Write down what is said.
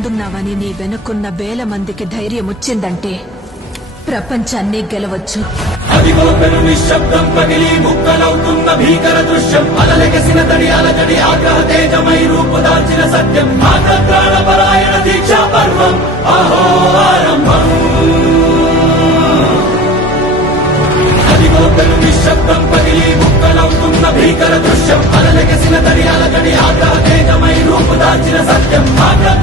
ముందున్నావని నీ వెనుకున్న వేల మందికి ధైర్యం వచ్చిందంటే ప్రపంచాన్ని గెలవచ్చు. అదిగో పెను నిశ్శబ్దం పగిలి ముక్కలవుతున్న భీకర దృశ్యం, అలలెగసిన తడి అలజడి ఆగ్రహ తేజమై రూపుదాల్చిన సత్యం, ఆగ్రహ పరాయణ దీక్షా పర్వం అహో ఆరంభం. అదిగో పెను నిశ్శబ్దం పగిలి ముక్కలవుతున్న భీకర దృశ్యం, అలలెగసిన తడి అలజడి ఆగ్రహ తేజమై రూపుదాల్చిన సత్యం, ఆగ్రహ